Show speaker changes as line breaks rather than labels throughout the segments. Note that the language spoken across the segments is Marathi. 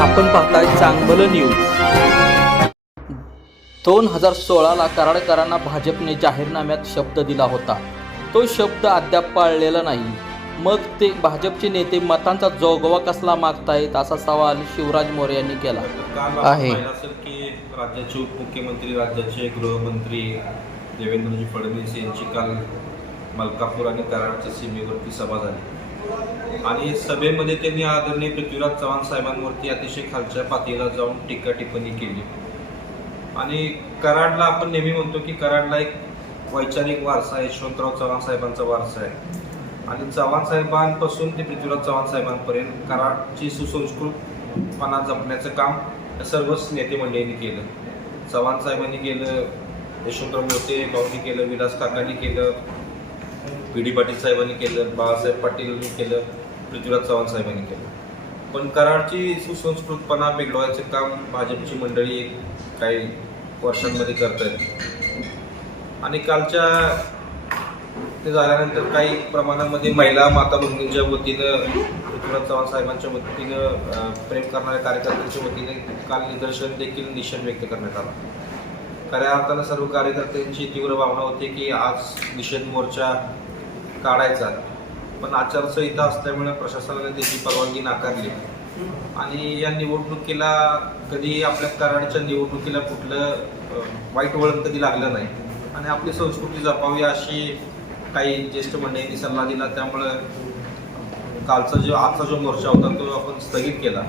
आपण पाहताय चांगलं न्यूज दोन हजार सोळाला कराडकरांना भाजपने जाहीरनाम्यात शब्द दिला होता. तो शब्द अद्याप पाळलेला नाही. मग ते भाजपचे नेते मतांचा जोगवा कसला मागतायत असा सवाल शिवराज मोरे यांनी केला. आहे.
राज्याचे उपमुख्यमंत्री राज्याचे गृहमंत्री देवेंद्रजी फडणवीस यांची काल मलकापूर आणि कराडच्या सीमेवरती सभा झाली. आणि सभेमध्ये त्यांनी आदरणीय पृथ्वीराज चव्हाण साहेबांवरती अतिशय खालच्या पातळीला जाऊन टीका टिप्पणी केली. आणि कराडला आपण नेहमी म्हणतो की कराडला एक वैचारिक वारसा आहे यशवंतराव चव्हाण साहेबांचा वारसा आहे. आणि चव्हाण साहेबांपासून ते पृथ्वीराज चव्हाण साहेबांपर्यंत कराडची सुसंस्कृतपणा जपण्याचं काम या सर्वच नेते मंडळींनी केलं. चव्हाण साहेबांनी केलं यशवंतराव मोते भाऊंनी केलं विलास काकांनी केलं पी डी पाटील साहेबांनी केलं बाळासाहेब पाटीलनी केलं पृथ्वीराज चव्हाण साहेबांनी केलं. पण कराडची सुसंस्कृतपणा बिघडवायचं काम भाजपची मंडळी काही वर्षांमध्ये करत आहेत आणि कालच्या ते झाल्यानंतर काही प्रमाणामध्ये महिला माता भगिनींच्या वतीनं पृथ्वीराज चव्हाण साहेबांच्या वतीनं प्रेम करणाऱ्या कार्यकर्त्यांच्या वतीने काल निदर्शन देखील निषेध व्यक्त करण्यात आला. खऱ्या अर्थानं सर्व कार्यकर्त्यांची तीव्र भावना होती की आज निषेध मोर्चा काढायचा पण आचारसंहिता असल्यामुळे प्रशासनाने त्याची परवानगी नाकारली. आणि या निवडणुकीला कधी आपल्या कराडच्या निवडणुकीला कुठलं वाईट वळण कधी लागलं नाही. आणि आपली संस्कृती जपावी अशी काही ज्येष्ठ मंडळींनी सल्ला दिला. त्यामुळं कालचा जो आजचा जो मोर्चा होता तो आपण स्थगित केला.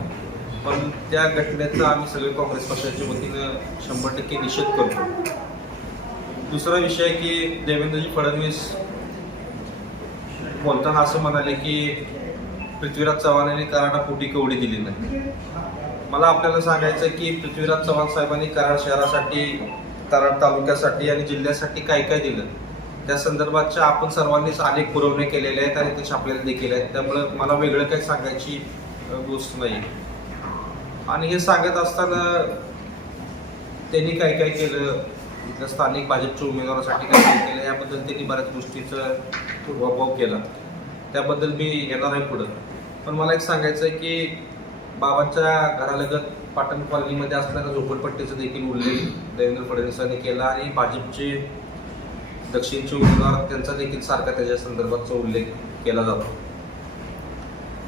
पण त्या घटनेचा आम्ही सगळे काँग्रेस पक्षाच्या वतीनं शंभर टक्के निषेध करतो. दुसरा विषय की देवेंद्रजी फडणवीस बोलताना असं म्हणाले की पृथ्वीराज चव्हाणांनी कराडा पोटी कवडी दिली नाही. मला आपल्याला सांगायचं की पृथ्वीराज चव्हाण साहेबांनी कराड शहरासाठी कराड तालुक्यासाठी आणि जिल्ह्यासाठी काय काय दिलं? त्या संदर्भातच्या आपण सर्वांनीच अनेक पुरवणे केलेले आहेत आणि ते छापलेले देखील आहेत. त्यामुळे मला वेगळं काही सांगायची गोष्ट नाही आणि हे सांगत असताना त्यांनी काय काय केलं. इथल्या स्थानिक भाजपच्या उमेदवारासाठी काय काय केलं. याबद्दल त्यांनी बऱ्याच गोष्टीचा वापर केला. त्याबद्दल मी येणार आहे पुढं. पण मला एक सांगायचं आहे की बाबांच्या घरालगत पाटण कॉलनीमध्ये असणाऱ्या झोपडपट्टीचा देखील उल्लेख देवेंद्र फडणवीसांनी केला आणि भाजपचे दक्षिणचे उमेदवार त्यांचा देखील सारखा त्याच्या संदर्भातचा उल्लेख केला जातो.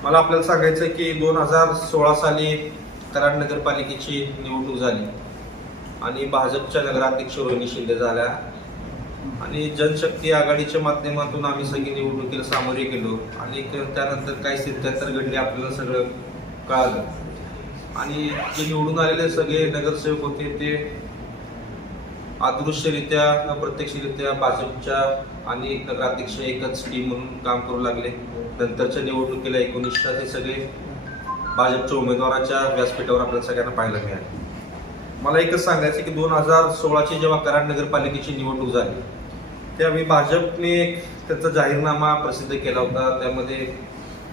मला आपल्याला सांगायचं आहे की दोन हजार सोळा साली कराड नगरपालिकेची निवडणूक झाली. आणि भाजपच्या नगराध्यक्ष रोहिणी शिंदे झाल्या. आणि जनशक्ती आघाडीच्या माध्यमातून आम्ही सगळी निवडणुकीला सामोरे गेलो. आणि त्यानंतर काही सिद्धांतर घडले आपल्याला सगळं कळालं. आणि जे निवडून आलेले सगळे नगरसेवक होते ते अदृश्यरित्या अप्रत्यक्षरित्या भाजपच्या आणि नगराध्यक्ष एकच टीम म्हणून काम करू लागले. नंतरच्या निवडणुकीला एकोणीसच्या ते सगळे भाजपच्या उमेदवाराच्या व्यासपीठावर आपल्याला सगळ्यांना पाहायला मिळाले. मला एकच सांगायचं की दोन हजार सोळाची जेव्हा कराड नगरपालिकेची निवडणूक झाली त्यावेळी भाजपने एक त्यांचा जाहीरनामा प्रसिद्ध केला होता. त्यामध्ये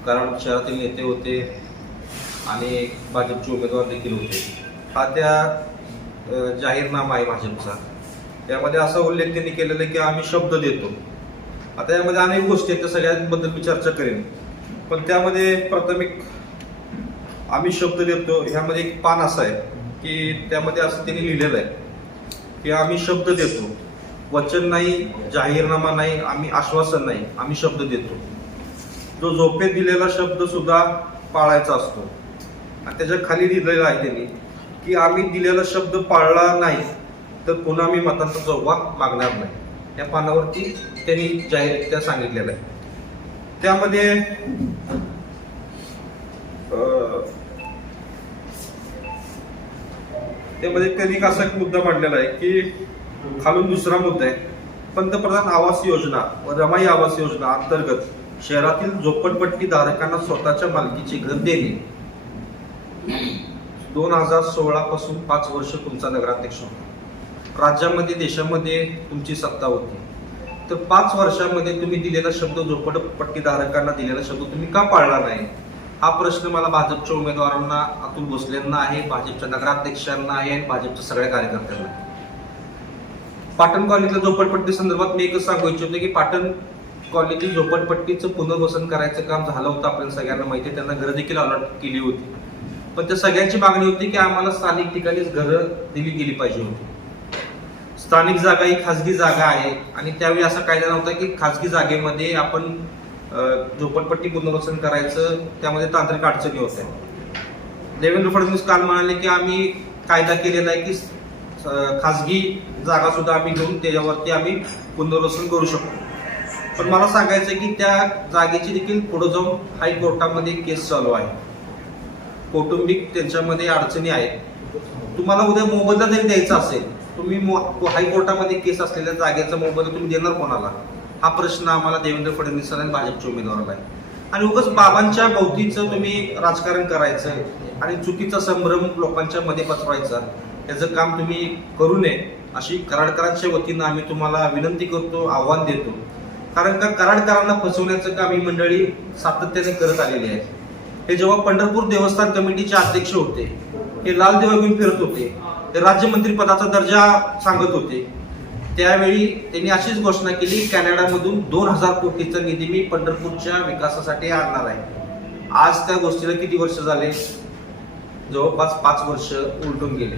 कराड शहरातील नेते होते आणि भाजपचे उमेदवार देखील होते. हा त्या जाहीरनामा आहे भाजपचा. त्यामध्ये असा उल्लेख त्यांनी केलेला आहे की आम्ही शब्द देतो. आता यामध्ये अनेक गोष्टी आहेत त्या सगळ्यांबद्दल मी चर्चा करेन. पण त्यामध्ये प्राथमिक आम्ही शब्द देतो ह्यामध्ये एक पान असं आहे की त्यामध्ये असं त्यांनी लिहिलेलं आहे की आम्ही शब्द देतो वचन नाही जाहीरनामा नाही आम्ही आश्वासन नाही आम्ही शब्द देतो. जो झोपेत दिलेला शब्द सुद्धा पाळायचा असतो. आणि त्याच्याखाली लिहिलेलं आहे त्यांनी की आम्ही दिलेला शब्द पाळला नाही तर पुन्हा आम्ही मतांचा जोगवा मागणार नाही. या पानावरती त्यांनी जाहीररित्या सांगितलेलं आहे. त्यामध्ये त्यामध्ये म्हणजे त्यांनी असा एक मुद्दा मांडलेला आहे की खालून दुसरा मुद्दा आहे. पंतप्रधान आवास योजना व रमाई आवास योजना अंतर्गत शहरातील झोपडपट्टी धारकांना स्वतःच्या मालकीचे घर देणे. दोन हजार सोळा पासून पाच वर्ष तुमचा नगराध्यक्ष होता. राज्यामध्ये देशामध्ये तुमची सत्ता होती. तर पाच वर्षामध्ये तुम्ही दिलेला शब्द झोपडपट्टी धारकांना दिलेला शब्द तुम्ही का पाळला नाही? हा प्रश्न मला भाजपच्या उमेदवारांना अतुल भोसलेंना आहे भाजपच्या नगराध्यक्षांना आहे आणि भाजपच्या सगळ्या कार्यकर्त्यांना आहे. पाटण कॉलनीतल्या झोपडपट्टी संदर्भात मी एकच सांगू इच्छितो की पाटण कॉलनीतील झोपडपट्टीचं पुनर्वसन करायचं काम झालं होतं आपल्याला सगळ्यांना माहिती आहे. त्यांना घरं देखील अलॉट केली होती. पण त्या सगळ्यांची मागणी होती की आम्हाला स्थानिक ठिकाणीच घरं दिली गेली पाहिजे होती. स्थानिक जागा ही खाजगी जागा आहे आणि त्यावेळी असा कायदा नव्हता की खाजगी जागेमध्ये आपण झोपडपट्टी पुनर्वसन करायचं त्यामध्ये तांत्रिक अडचणी होत्या. देवेंद्र फडणवीस काल म्हणाले की आम्ही कायदा केलेला आहे की खाजगी जागा सुद्धा आम्ही घेऊन त्याच्यावरती आम्ही पुनर्वसन करू शकतो. पण मला सांगायचं की त्या जागेची देखील पुढे जाऊन हायकोर्टामध्ये केस चालू आहे. कौटुंबिक त्यांच्यामध्ये अडचणी आहेत. तुम्हाला उद्या मोबदला जरी द्यायचा असेल तुम्ही मो- हायकोर्टामध्ये केस असलेल्या जागेचा मोबदला तुम्ही देणार कोणाला? हा प्रश्न आम्हाला देवेंद्र फडणवीस आणि भाजपच्या उमेदवाराला आहे आणि उगाच बाबांच्या भोवतीचं तुम्ही राजकारण करायचं आणि चुकीचा संभ्रम लोकांच्या मध्ये पसरवायचा याचं काम तुम्ही करू नये अशी कराडकरांच्या वतीनं आम्ही तुम्हाला विनंती करतो आव्हान देतो. कारण का कराडकरांना फसवण्याचं काम ही मंडळी सातत्याने करत आलेली आहे. हे जेव्हा पंढरपूर देवस्थान कमिटीचे अध्यक्ष होते हे लाल देवा घेऊन फिरत होते ते राज्यमंत्री पदाचा दर्जा सांगत होते त्यावेळी त्यांनी अशीच घोषणा केली कॅनडामधून दोन हजार कोटीचा निधी मी पंढरपूरच्या विकासासाठी आणणार आहे. आज त्या गोष्टीला किती वर्ष झाले? जवळपास पाच वर्ष उलटून गेले.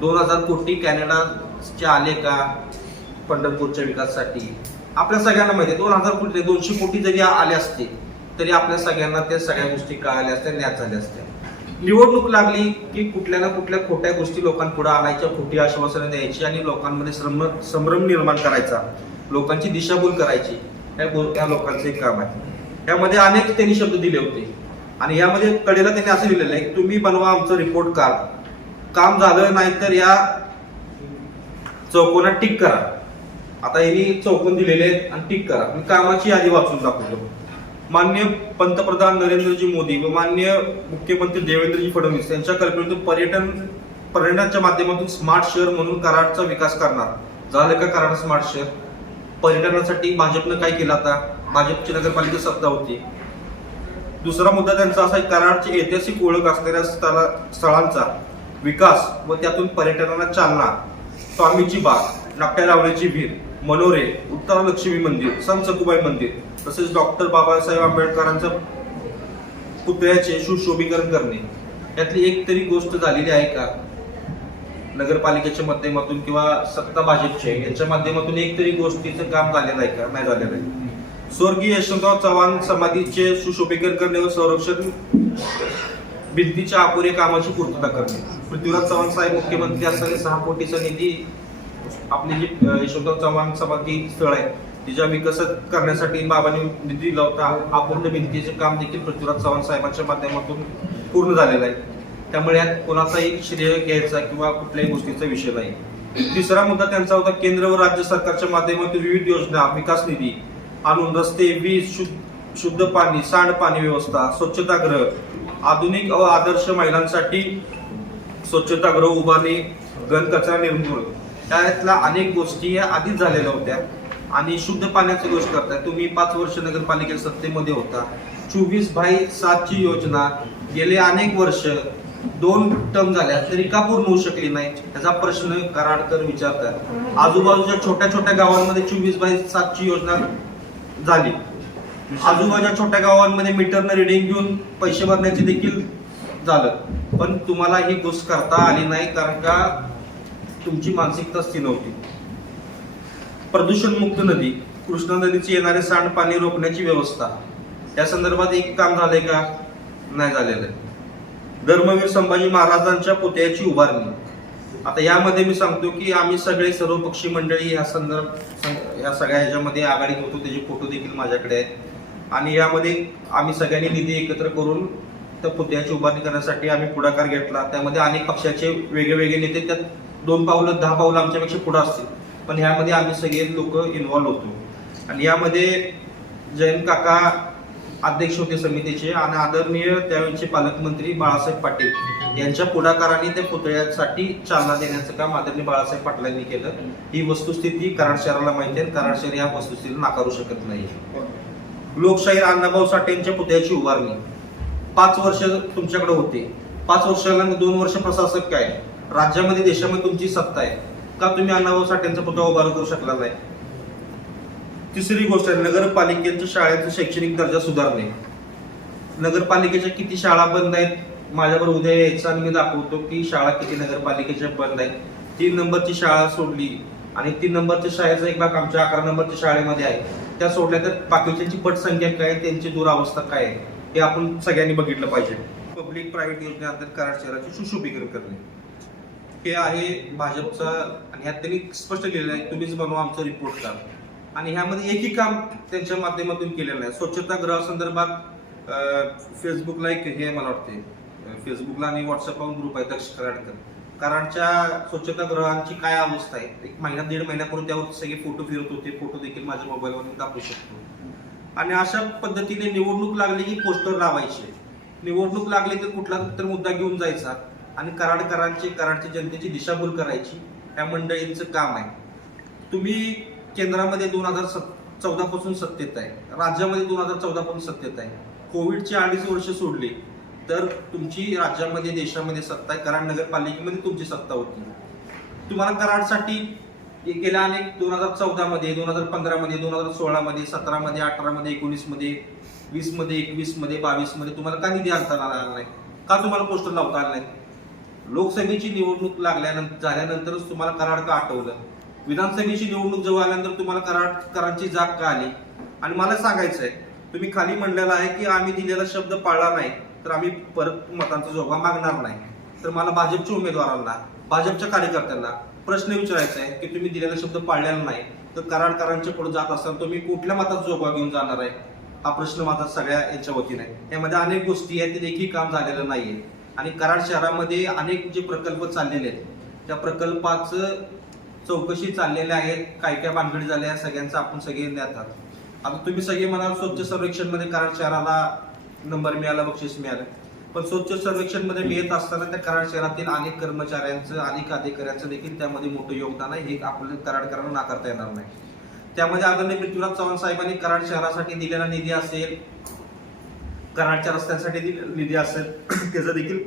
दोन हजार कोटी कॅनडाचे आले का पंढरपूरच्या विकासासाठी? आपल्या सगळ्यांना माहिती आहे दोन हजार कोटी दोनशे कोटी जरी आले असते तरी आपल्या सगळ्यांना त्या सगळ्या गोष्टी कळाल्या असत्या ज्ञात झाल्या असत्या. निवडणूक लागली की कुठल्या ना कुठल्या खोट्या गोष्टी लोकांपुढे आणायच्या खोटी आश्वासनं द्यायची आणि लोकांमध्ये श्रम संभ्रम निर्माण करायचा. लोकांची दिशाभूल करायची. हे या लोकांचं एक काम आहे. यामध्ये अनेक त्यांनी शब्द दिले होते. आणि यामध्ये कडेला त्यांनी असं लिहिलेलं आहे की तुम्ही बनवा आमचं रिपोर्ट कार्ड काम झालं नाही तर या चौकोनात टिक करा. आता यांनी चौकोन दिलेले आहेत आणि टिक करा. मी कामाची यादी वाचून दाखवतो. मान्य पंतप्रधान नरेंद्रजी मोदी व मान्य मुख्यमंत्री देवेंद्रजी फडणवीस यांच्या कल्पनेतून पर्यटन पर्यटनाच्या माध्यमातून स्मार्ट शहर म्हणून कराडचा विकास करणार. झालं का कराड स्मार्ट शहर पर्यटनासाठी भाजपनं काय केलं आता? भाजपची नगरपालिका सत्ता होती. दुसरा मुद्दा त्यांचा असा कराडची ऐतिहासिक ओळख असलेल्या स्थळा- स्थळांचा विकास व त्यातून पर्यटनाला चालना. स्वामीची बाग नाट्या लावण्याची भीर मनोरे उत्तर लक्ष्मी मंदिर संत सकुबाई मंदिर. तसेच डॉक्टर बाबासाहेब आंबेडकरांचं पुतळ्याचे सुशोभीकरण करणे. यातली एक तरी गोष्ट झालेली आहे का? नगरपालिकेच्या माध्यमातून किंवा सत्ता भाजपचे यांच्या माध्यमातून एक तरी गोष्टीचं काम झालेलं आहे का? नाही झालेलं आहे. स्वर्गीय यशवंतराव चव्हाण समाधीचे सुशोभीकरण करणे व संरक्षण भिंतीच्या अपुऱ्या कामाची पूर्तता करणे. पृथ्वीराज चव्हाण साहेब मुख्यमंत्री असताना सहा कोटीचा निधी आपली जी यशवंतराव चव्हाण समाधी स्थळ आहे तिच्या विकसित करण्यासाठी बाबांनी निधी दिला होता. अपूर्ण भिंतीचे काम देखील पृथ्वीराज चव्हाण साहेबांच्या माध्यमातून पूर्ण झालेलं आहे. त्यामुळे यात कोणाचाही श्रेय घ्यायचा किंवा कुठल्याही गोष्टीचा विषय नाही. तिसरा मुद्दा त्यांचा होता केंद्र व राज्य सरकारच्या माध्यमातून विविध योजना विकास निधी आणून रस्ते वीज शुद्ध शुद्ध पाणी सांडपाणी व्यवस्था स्वच्छतागृह आधुनिक व आदर्श महिलांसाठी स्वच्छतागृह उभारणी घन कचरा त्यातल्या अनेक गोष्टी या आधीच झालेल्या होत्या. आणि शुद्ध पाण्याची गोष्ट करताय. तुम्ही पाच वर्ष नगरपालिकेच्या सत्तेमध्ये होता. चोवीस बाय सातची योजना गेले अनेक वर्ष दोन टर्म झाल्या तरी का पूर्ण होऊ शकली नाही? याचा प्रश्न कराडकर विचारतात. आजूबाजूच्या छोट्या छोट्या गावांमध्ये चोवीस बाय सातची योजना झाली. आजूबाजूच्या छोट्या गावांमध्ये मीटरनं रिडिंग घेऊन पैसे भरण्याचे देखील झालं. पण तुम्हाला ही गोष्ट करता आली नाही कारण का तुमची मानसिकताच ती नव्हती. प्रदूषण मुक्त नदी कृष्णा नदीची येणारे सांडपाणी रोखण्याची व्यवस्था. या संदर्भात एक काम झालंय का? नाही झालेलं आहे. धर्मवीर संभाजी महाराजांच्या पुतळ्याची उभारणी. आता यामध्ये मी सांगतो की आम्ही सगळे सर्वपक्षी मंडळी या संदर्भ या सगळ्या ह्याच्यामध्ये आघाडीत होतो. त्याचे फोटो देखील माझ्याकडे आहेत. आणि यामध्ये आम्ही सगळ्यांनी निधी एकत्र करून त्या पुतळ्याची उभारणी करण्यासाठी आम्ही पुढाकार घेतला. त्यामध्ये अनेक पक्षाचे वेगळे वेगळे नेते त्यात दोन पावलं दहा पावलं आमच्यापेक्षा पुढे असतील. पण ह्यामध्ये आम्ही सगळे लोक इन्व्हॉल्व्ह होतो. आणि यामध्ये जयंत काका अध्यक्ष होते समितीचे आणि आदरणीय त्यावेळेचे पालकमंत्री बाळासाहेब पाटील यांच्या पुढाकाराने त्या पुतळ्यासाठी चालना देण्याचं काम आदरणीय बाळासाहेब पाटलांनी केलं. ही वस्तुस्थिती कराड शहराला माहिती आहे कराड शहर या वस्तुस्थितीला नाकारू शकत नाही. लोकशाहीर अण्णाभाऊ साठे यांच्या पुतळ्याची उभारणी. पाच वर्ष तुमच्याकडे होते. पाच वर्षाला दोन वर्ष प्रशासक काय? राज्यामध्ये देशामध्ये तुमची सत्ता आहे. का तुम्ही अण्णाभाऊ साठेंचा पुतळा उभार करू शकला नाही? तिसरी गोष्ट आहे नगरपालिकेच्या शाळेचा शैक्षणिक दर्जा सुधारणे. नगरपालिकेच्या किती शाळा बंद आहेत माझ्याबरोबर उद्या यायचं आणि मी दाखवतो की शाळा किती नगरपालिकेच्या बंद आहे तीन नंबरची शाळा सोडली आणि तीन नंबरच्या शाळेचा एक भाग आमच्या अकरा नंबरच्या शाळेमध्ये आहे. त्या सोडल्या तर बाकीच्यांची पटसंख्या काय आहे, त्यांची दुरावस्था काय आहे हे आपण सगळ्यांनी बघितलं पाहिजे. पब्लिक प्रायव्हेट योजनेअंतर्गत कराड शहराचे सुशोभीकरण करणे. हे आहे भाजपचं आणि ह्यात त्यांनी स्पष्ट केलेलं आहे तुम्हीच बनवा आमचं रिपोर्ट कार्ड आणि ह्यामध्ये एकही काम त्यांच्या माध्यमातून केलेलं आहे स्वच्छतागृहासंदर्भात फेसबुकला एक हे मला वाटते फेसबुकला आणि व्हॉट्सअपला ग्रुप आहे दक्ष कराडकर कराडच्या स्वच्छतागृहांची काय अवस्था आहे एक महिना दीड महिन्यापूर्वी त्यावर सगळे फोटो फिरत होते. फोटो देखील माझ्या मोबाईलवरून दाखवू शकतो. आणि अशा पद्धतीने निवडणूक लागली की पोस्टर लावायचे. निवडणूक लागली तर कुठला तर मुद्दा घेऊन जायचा. आणि कराडकरांची कराडच्या जनतेची दिशाभूल करायची. ह्या मंडळींचं काम आहे. तुम्ही केंद्रामध्ये दोन हजार चौदा पासून सत्तेत आहे. राज्यामध्ये दोन हजार चौदा पासून सत्तेत आहे. कोविडची अडीच वर्ष सोडली तर तुमची राज्यामध्ये देशामध्ये सत्ता आहे. कराड नगरपालिकेमध्ये तुमची सत्ता होती. तुम्हाला कराडसाठी गेल्या अनेक दोन हजार चौदामध्ये दोन हजार पंधरामध्ये दोन हजार सोळामध्ये सतरामध्ये अठरामध्ये एकोणीसमध्ये वीसमध्ये एकवीसमध्ये बावीसमध्ये तुम्हाला का निधी आणता आला नाही? का तुम्हाला पोस्टर लावता आला नाही? लोकसभेची निवडणूक लागल्यानंतर झाल्यानंतरच तुम्हाला कराड का आठवलं. विधानसभेची निवडणूक जवळ आल्यानंतर तुम्हाला कराडकरांची जाग का आली आणि मला सांगायचं आहे तुम्ही खाली म्हणलेलं आहे की आम्ही दिलेला शब्द पाळला नाही तर आम्ही परत मतांचा जोगा मागणार नाही. तर मला भाजपच्या उमेदवारांना भाजपच्या कार्यकर्त्यांना प्रश्न विचारायचा आहे की तुम्ही दिलेला शब्द पाळलेला नाही तर कराडकरांच्या पुढे जात असताना तुम्ही कुठल्या मताचा जोगा घेऊन जाणार आहे? हा प्रश्न माझा सगळ्या याच्या वतीने यामध्ये अनेक गोष्टी आहेत ते देखील काम झालेलं नाहीये. आणि कराड शहरामध्ये अनेक जे प्रकल्प चाललेले आहेत त्या प्रकल्पाचं चौकशी चाललेल्या आहेत काय काय भानगडी झाल्या सगळ्यांचं आपण सगळे नेतात आता तुम्ही सगळे म्हणाल स्वच्छ सर्वेक्षणमध्ये कराड शहराला नंबर मिळाला बक्षीस मिळालं. पण स्वच्छ सर्वेक्षणमध्ये मिळत असताना त्या कराड शहरातील अनेक कर्मचाऱ्यांचं अनेक अधिकाऱ्यांचं देखील त्यामध्ये मोठं योगदान आहे हे आपल्याला कराडकरांना नाकारता येणार नाही. त्यामध्ये आदरणीय पृथ्वीराज चव्हाण साहेबांनी कराड शहरासाठी दिलेला निधी असेल कराडच्या रस्त्यांसाठी देखील निधी असेल त्याचा देखील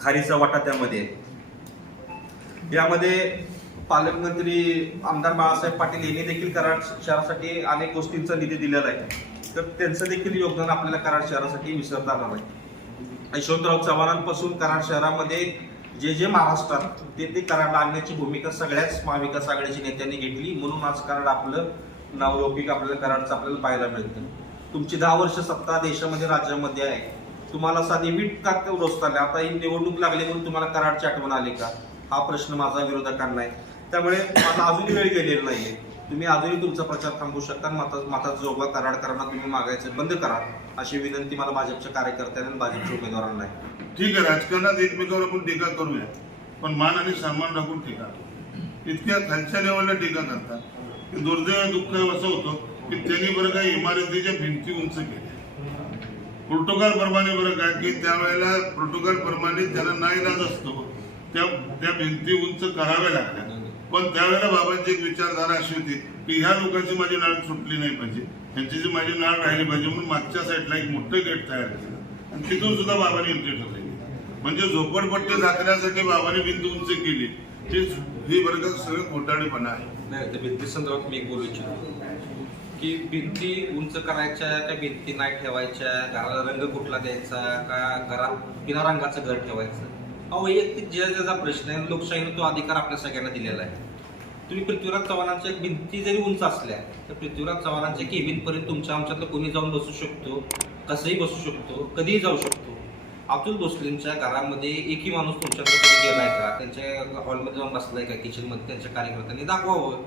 खारीचा वाटा त्यामध्ये आहे. यामध्ये पालकमंत्री आमदार बाळासाहेब पाटील यांनी देखील कराड शहरासाठी अनेक गोष्टींचा निधी दिलेला आहे. तर त्यांचं देखील योगदान आपल्याला कराड शहरासाठी विसरता आलं नाही. यशवंतराव चव्हाणांपासून कराड शहरामध्ये जे जे महाराष्ट्रात ते ते कराडला आणण्याची भूमिका सगळ्याच महाविकास आघाडीच्या नेत्यांनी घेतली. म्हणून आज कराड आपलं नावलौकिक आपल्याला कराडचं आपल्याला पाहायला मिळतं. तुमची दहा वर्ष सत्ता देशामध्ये राज्यामध्ये आहे. तुम्हाला साधी वीट का रोजता आले आता ही निवडणूक लागली म्हणून तुम्हाला कराडची आठवण आली का? हा प्रश्न माझा विरोधकांना आहे. त्यामुळे माझा अजूनही वेळ गेलेला नाहीये. तुम्ही अजूनही तुमचा प्रचार थांबवू शकता. माता माता जोगा कराडकरांना तुम्ही मागायचं बंद करा. अशी विनंती मला भाजपच्या कार्यकर्त्यांना आणि भाजपच्या उमेदवारांना आहे.
ठीक आहे राजकारणात एकमेकावर आपण टीका करूया पण मान आणि सन्मान राखून टीका. इतक्या खालच्या लेवलला टीका करतात. दुर्दैव दुःख असं होतं. की त्यांनी बरं काय इमारतीच्या भिंती उंच केल्या. प्रोटोकॉल प्रमाणे बरं काय की त्यावेळेला प्रोटोकॉल प्रमाणे नाही नाईलाज असतो. त्या त्या भिंती उंच कराव्या लागल्या. पण त्यावेळेला बाबांची एक विचारधारा अशी होती की ह्या लोकांची माझी नाळ सुटली नाही पाहिजे. त्यांची जी माझी नाळ राहिली पाहिजे म्हणून मागच्या साईडला एक मोठं गेट तयार केलं. आणि तिथून सुद्धा बाबांनी एंट्री ठरली म्हणजे झोपडपट्टी झाकण्यासाठी बाबांनी भिंत उंच केली. ते ही बरं का सगळं घोटाळेपणा आहे.
नाही भिंती संदर्भात मी एक बोलू इच्छितो. की भिंती उंच करायच्या त्या भिंती नाही ठेवायच्या घराला रंग कुठला द्यायचा का घरात बिना रंगाचं घर ठेवायचं? हा वैयक्तिक ज्या ज्याचा प्रश्न आहे लोकशाहीने तो अधिकार आपल्या सगळ्यांना दिलेला आहे. तुम्ही पृथ्वीराज चव्हाणांच्या भिंती जरी उंच असल्या तर पृथ्वीराज चव्हाणांच्या केबिनपर्यंत तुमच्या आमच्यातलं कोणी जाऊन बसू शकतो? कसंही बसू शकतो कधीही जाऊ शकतो. अतुल भोसलेंच्या घरामध्ये एकही माणूस तुमच्याकडे गेला गेलाय का? त्यांच्या हॉलमध्ये जाऊन बसलाय का? किचनमध्ये त्यांच्या कार्यकर्त्यांनी? दाखवावं.